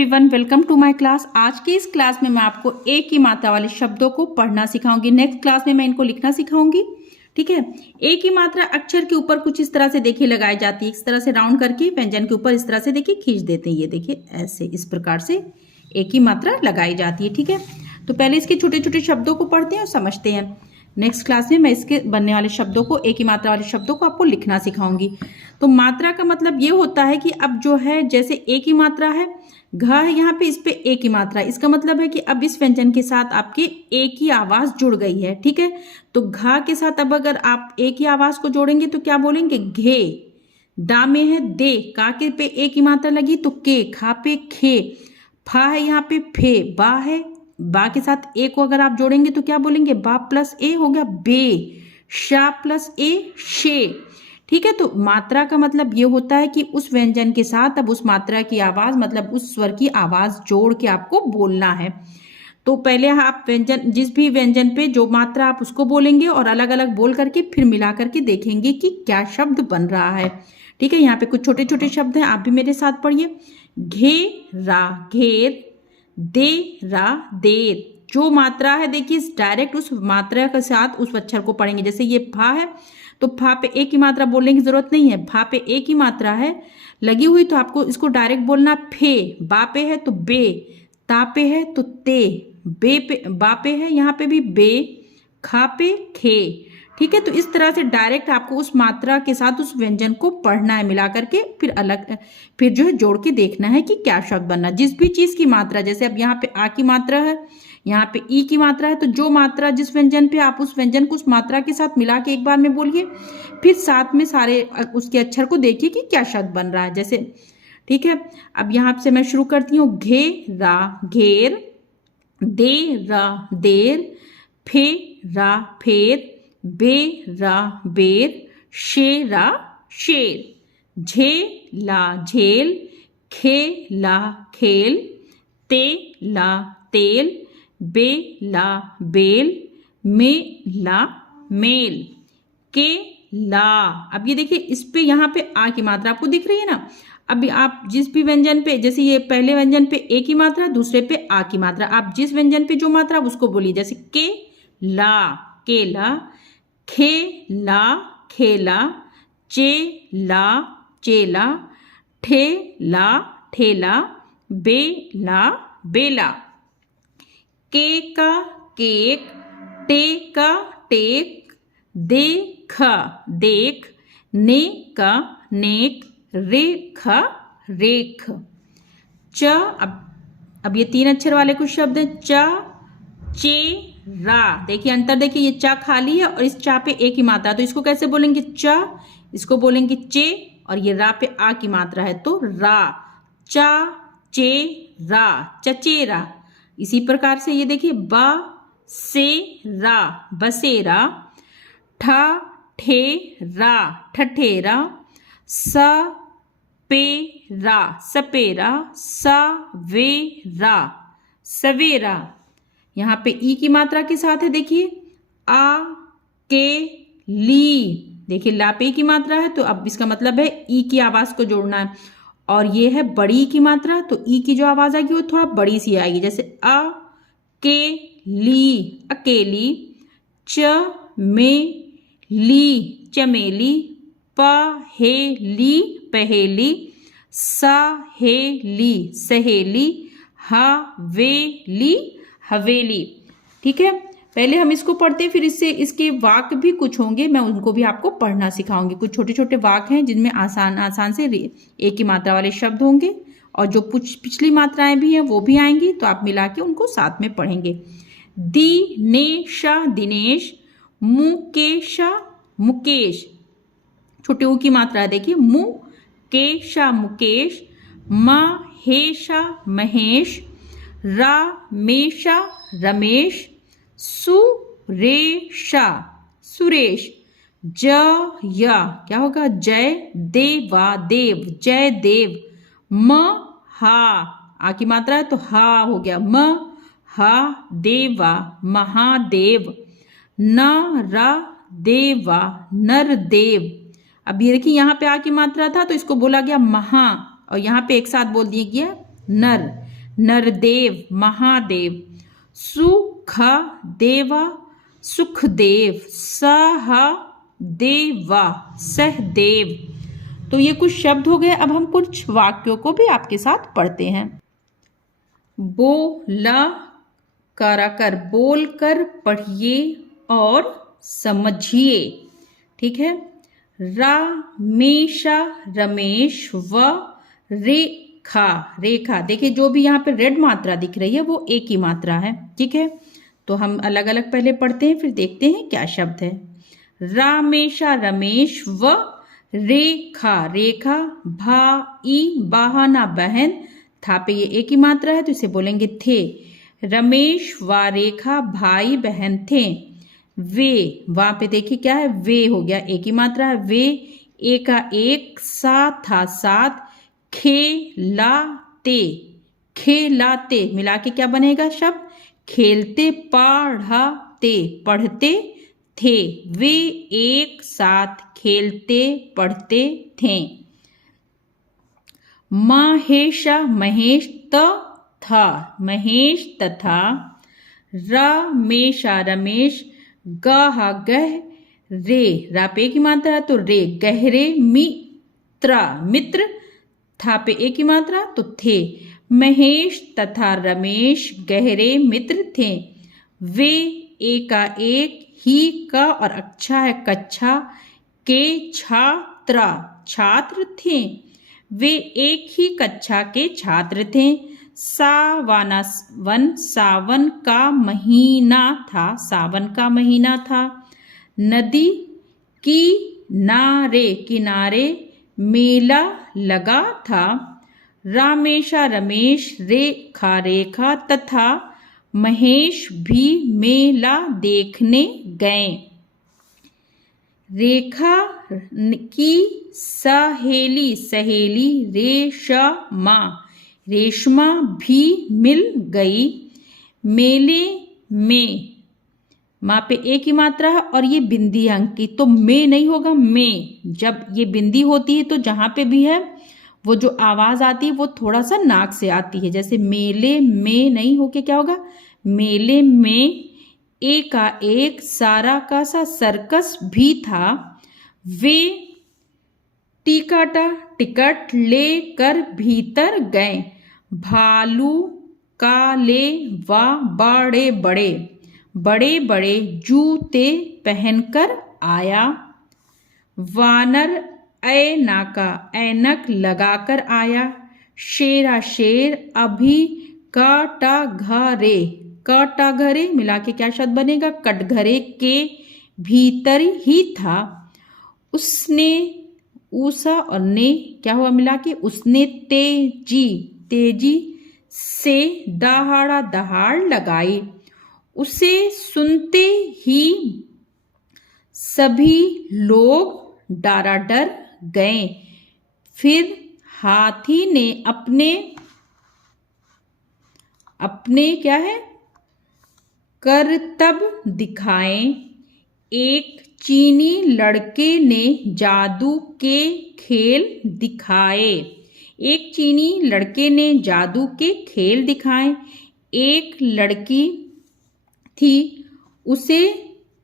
Everyone, welcome to my class. आज की इस क्लास में मैं आपको ए की मात्रा वाले शब्दों को पढ़ना सिखाऊंगी। नेक्स्ट क्लास में मैं इनको लिखना सिखाऊंगी। ठीक है। ए की मात्रा अक्षर के ऊपर कुछ इस तरह से देखिए लगाई जाती है। इस तरह से राउंड करके व्यंजन के ऊपर इस तरह से देखिए खींच देते हैं। ये देखिए ऐसे इस प्रकार से ए की मात्रा लगाई जाती है। ठीक है। तो पहले इसके छोटे छोटे शब्दों को पढ़ते हैं और समझते हैं। नेक्स्ट क्लास में मैं इसके बनने वाले शब्दों को, ए की मात्रा वाले शब्दों को आपको लिखना सिखाऊंगी। तो मात्रा का मतलब ये होता है कि अब जो है जैसे ए की मात्रा है, घ है यहाँ पे, इस पे ए की मात्रा, इसका मतलब है कि अब इस व्यंजन के साथ आपके ए की आवाज जुड़ गई है। ठीक है। तो घ के साथ अब अगर आप ए की आवाज को जोड़ेंगे तो क्या बोलेंगे? घे। डा में है दे, का के पे ए की मात्रा लगी तो के, खा पे खे, फा है यहाँ पे फे, बा है, बा के साथ ए को अगर आप जोड़ेंगे तो क्या बोलेंगे? बा प्लस ए हो गया बे, शा प्लस ए शे। ठीक है। तो मात्रा का मतलब ये होता है कि उस व्यंजन के साथ अब उस मात्रा की आवाज, मतलब उस स्वर की आवाज जोड़ के आपको बोलना है। तो पहले आप व्यंजन, जिस भी व्यंजन पे जो मात्रा आप उसको बोलेंगे और अलग अलग बोल करके फिर मिला करके देखेंगे कि क्या शब्द बन रहा है। ठीक है। यहाँ पे कुछ छोटे छोटे शब्द हैं, आप भी मेरे साथ पढ़िए। घेरा, घेर, देरा, देर। जो मात्रा है देखिए डायरेक्ट उस मात्रा के साथ उस अक्षर को पढ़ेंगे। जैसे ये फा है तो फा पे ए की मात्रा बोलने की जरूरत नहीं है, फा पे ए की मात्रा है लगी हुई तो आपको इसको डायरेक्ट बोलना फे। बा पे है तो बे, ता पे है तो ते, बे पे, बा पे है यहाँ पे भी बे, खा पे खे। ठीक है। तो इस तरह से डायरेक्ट आपको उस मात्रा के साथ उस व्यंजन को पढ़ना है मिला करके, फिर जो है जोड़ के देखना है कि क्या शब्द बनना। जिस भी चीज की मात्रा, जैसे अब यहाँ पे आ की मात्रा है, यहाँ पे ई की मात्रा है, तो जो मात्रा जिस व्यंजन पे, आप उस व्यंजन को उस मात्रा के साथ मिला के एक बार में बोलिए, फिर साथ में सारे उसके अक्षर को देखिए कि क्या शब्द बन रहा है। जैसे ठीक है। अब यहाँ से मैं शुरू करती हूँ। घेरा, घेर, देरा, देर, फेरा, फेर, बेरा, बेर, शेरा, शेर, झेला, झेल, खेला, खेल, तेला, तेल, बेला, बेल, मेला, मेल, केला। अब ये देखिए इस पे यहाँ पे आ की मात्रा आपको दिख रही है ना। अभी आप जिस भी व्यंजन पे, जैसे ये पहले व्यंजन पे ए की मात्रा, दूसरे पे आ की मात्रा, आप जिस व्यंजन पे जो मात्रा उसको बोलिए। जैसे केला, केला, खेला, खेला, चेला, चेला, ठेला, ठेला, बेला, बेला, केका, केक, टेका, टेक, देखा, देख, नेका, नेक, रेखा, रेख। च, अब ये तीन अक्षर वाले कुछ शब्द हैं। च, चे, रा। देखिए अंतर, देखिए ये चा खाली है और इस चा पे ए की मात्रा, तो इसको कैसे बोलेंगे? च, इसको बोलेंगे चे, और ये रा पे आ की मात्रा है तो रा। चा, चे, रा, चचेरा। इसी प्रकार से ये देखिए बा, से, रा, बसेरा, ठा, ठे, रा, ठठेरा, सा, पे, रा, सपेरा, सा, वे, रा, सवेरा। यहाँ पे ई की मात्रा के साथ है देखिए आ, के, ली। देखिए ला पे की मात्रा है तो अब इसका मतलब है ई की आवाज को जोड़ना है। और ये है बड़ी की मात्रा, तो ई की जो आवाज आएगी वो थोड़ा बड़ी सी आएगी। जैसे अ, के, ली, अकेली, च, में, ली, चमेली, पहेली, पहेली, सहेली, सहेली, हवेली, हवेली। ठीक है। पहले हम इसको पढ़ते हैं, फिर इससे इसके वाक्य भी कुछ होंगे, मैं उनको भी आपको पढ़ना सिखाऊंगी। कुछ छोटे छोटे वाक्य हैं जिनमें आसान आसान से एक ही मात्रा वाले शब्द होंगे, और जो पिछली मात्राएं भी हैं वो भी आएंगी, तो आप मिला के उनको साथ में पढ़ेंगे। दिनेशा, दिनेश, मुकेशा, मुकेश। छोटे ऊ की मात्रा है देखिए, मुकेशा, मुकेश, महेशा, महेश, रामेशा, रमेश, सुरेशा, सुरेश, जय, क्या होगा? जय देवा, देव, जय देव, महा, आ की मात्रा है तो हा हो गया, महा देवा, महादेव, नरा देवा, नरदेव। अब ये देखिए यहाँ पे आ की मात्रा था तो इसको बोला गया महा, और यहाँ पे एक साथ बोल दिया गया नर। नरदेव महादेव, सुखदेवा सुखदेव, सहदेवा सहदेव। तो ये कुछ शब्द हो गए। अब हम कुछ वाक्यों को भी आपके साथ पढ़ते हैं। बोला कराकर, बोल कर पढ़िए और समझिए। ठीक है। रामेशा रमेश व रेखा, रेखा देखिए जो भी यहाँ पे रेड मात्रा दिख रही है वो एक ही मात्रा है। ठीक है। तो हम अलग अलग पहले पढ़ते हैं फिर देखते हैं क्या शब्द है। रामेशा रमेश व रेखा, रेखा भाई बहाना बहन, था पे ये एक ही मात्रा है तो इसे बोलेंगे थे। रमेश व रेखा भाई बहन थे। वे, वहां पे देखिए क्या है, वे हो गया एक ही मात्रा है। वे एक का एक, साथ था साथ, खेलाते, खेलाते मिला के क्या बनेगा शब्द, खेलते, पढ़ाते, पढ़ते थे। वे एक साथ खेलते पढ़ते थे। महेशा महेश था, महेश तथा। रमेशा रमेश गह गह रे, रा पे की मात्रा तो रे, गहरे मित्र, मित्र था पे एक ही मात्रा तो थे। महेश तथा रमेश गहरे मित्र थे। वे एका एक, ही का और अच्छा है कक्षा, के छात्र, छात्र थे। वे एक ही कक्षा के छात्र थे। सावन, सावन का महीना था, सावन का महीना था। नदी किनारे, किनारे मेला लगा था। रामेशा रमेश रेखा रेखा तथा महेश भी मेला देखने गए। रेखा की सहेली, सहेली रेशमा, रेशमा भी मिल गई। मेले में, माँ पे एक ही मात्रा है और ये बिंदी अंकी तो में नहीं होगा, में। जब ये बिंदी होती है तो जहां पे भी है वो जो आवाज आती है वो थोड़ा सा नाक से आती है। जैसे मेले में नहीं होके क्या होगा, मेले में। एक का एक, सारा का सा, सर्कस भी था। वे टिकटा, टिकट लेकर भीतर गए। भालू काले व बड़े बड़े, बड़े बड़े जूते पहनकर आया। वानर ऐनाका, ऐनक लगाकर आया। शेरा शेर अभी कटघरे, कटघरे मिला के क्या शब्द बनेगा, कटघरे के भीतर ही था। उसने, ऊषा और ने क्या हुआ मिला के, उसने तेजी, तेजी से दहाड़ा दहाड़ लगाई। उसे सुनते ही सभी लोग डराडर गए। फिर हाथी ने अपने, अपने क्या है करतब दिखाए। एक चीनी लड़के ने जादू के खेल दिखाए। एक चीनी लड़के ने जादू के खेल दिखाए। एक लड़की थी, उसे,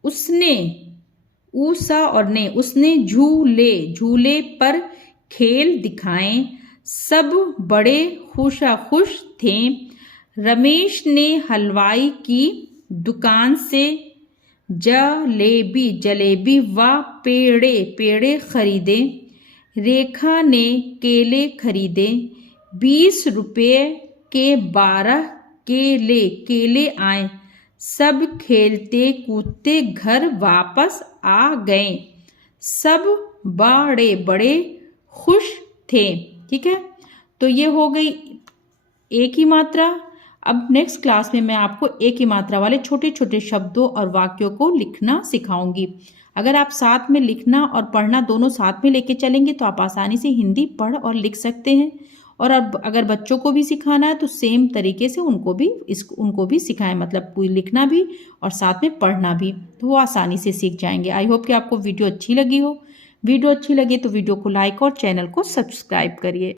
उसने, ऊषा और ने, उसने झूले, झूले पर खेल दिखाए। सब बड़े खुश थे। रमेश ने हलवाई की दुकान से जलेबी, जलेबी व पेड़े, पेड़े खरीदे। रेखा ने केले खरीदे। 20 रुपये के 12 केले, केले आए। सब खेलते कूदते घर वापस आ गए। सब बड़े बड़े खुश थे। ठीक है, तो ये हो गई एक ही मात्रा। अब नेक्स्ट क्लास में मैं आपको एक ही मात्रा वाले छोटे छोटे शब्दों और वाक्यों को लिखना सिखाऊंगी। अगर आप साथ में लिखना और पढ़ना दोनों साथ में लेके चलेंगे तो आप आसानी से हिंदी पढ़ और लिख सकते हैं। और अब अगर बच्चों को भी सिखाना है तो सेम तरीके से उनको भी सिखाएं, मतलब कोई लिखना भी और साथ में पढ़ना भी, तो वो आसानी से सीख जाएंगे। आई होप कि आपको वीडियो अच्छी लगी हो। वीडियो अच्छी लगे तो वीडियो को लाइक और चैनल को सब्सक्राइब करिए।